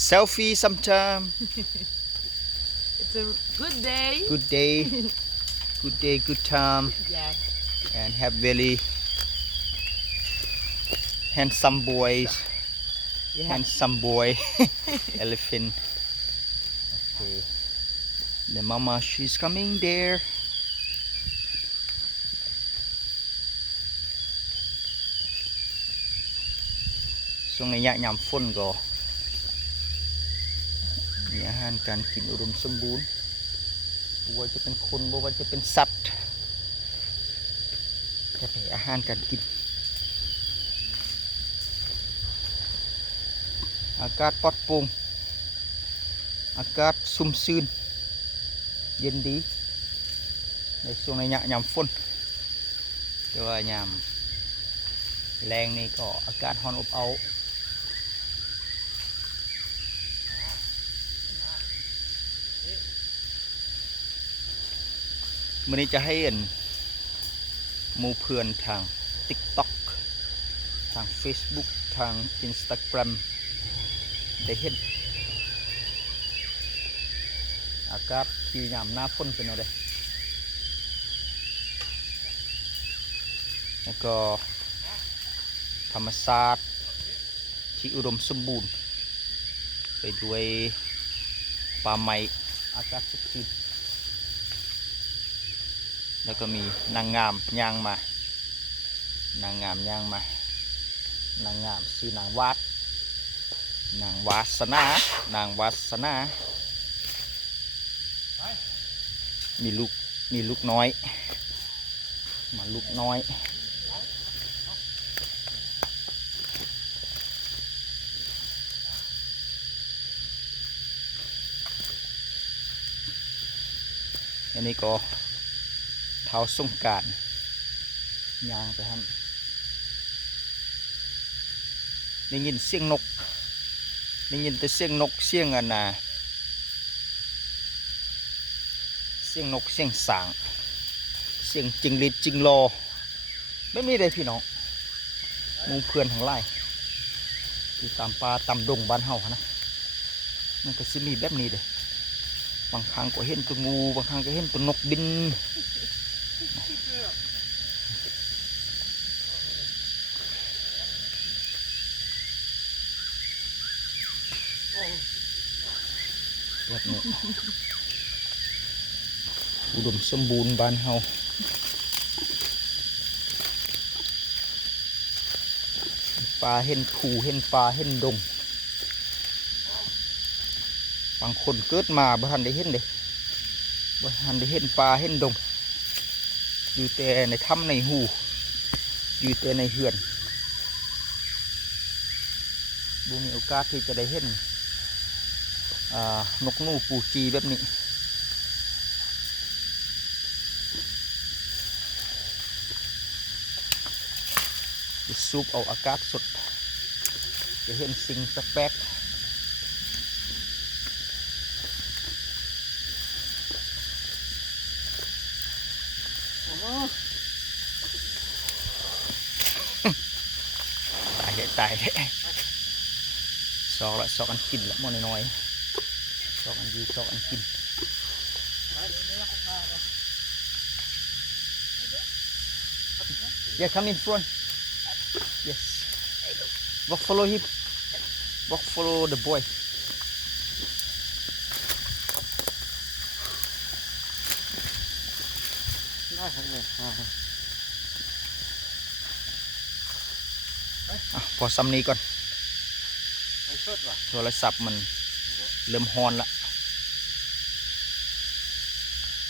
selfie sometime. It's a good day. Good day, good day, good time, Yes. and have very handsome boys. Yeah. Handsome boy, elephant. Okay, the mama she's coming there.ช่วงระยะยามฝนก็มีอาหารการกินอุดมสมบูรณ์บ่ว่าจะเป็นคนบ่ว่าจะเป็นสัตว์จะเป็นอาหารการกินอากาศปลอดโปร่งอากาศชุ่มชื้นเย็นดีในช่วงระยะยามฝนแต่ว่ายามแรงนี่ก็อากาศร้อนอบอ้าววันนี้จะให้เห็นหมู่เพื่อนทาง TikTok ทาง Facebook ทาง Instagram ได้เห็นอากาศที่ยามหน้าฝนเป็นอะไรแล้วก็ธรรมชาติที่อุดมสมบูรณ์ไปด้วยป่าไม้อากาศสดชื่นแล้วก็มีนางงามย่างมานางงามย่างมานางงามชื่อนางวาดนางวาสนานางวาสนามีลูกน้อยมาลูกน้อยอันนี้ก็เท้าสงกรานต์ย่างไปทำได้ยินเสียงนกได้ยินแต่เสียงนกเสียงอันน่ะเสียงนกเสียงสางเสียงจิงหรีดจิงโลไม่มีเลยพี่น้องหมู่เพื่อนทั้งหลายที่ตามป่าตามดงบ้านเฮานะมันก็สิมีแบบนี้เลยบางครั้งก็เห็นตัวงูบางครั้งก็เห็นตัวนกบินแบบนี้อุดมสมบูรณ์บ้านเฮาป่าเห็นภูเห็นป่าเห็นดงบางคนเกิดมาบ่ทันได้เห็นเลยบ่ทันได้เห็นป่าเห็นดงอยู่แต่ในถ้ำในหูอยู่แต่ในเฮือนบ่มีโอกาสที่จะได้เห็นนกนูปูจีแบบนี้จะสูบเอาอากาศสดจะเห็นสิ่งแปลกๆตายซอกละซอกอันกินละมอน้อยๆซอกอันยืดซอกอันกินอย่า come in front yes walk follow him walk follow the boyพอซ้ำนี้ก่อนโทรศัพท์มันเริ่มฮอนละ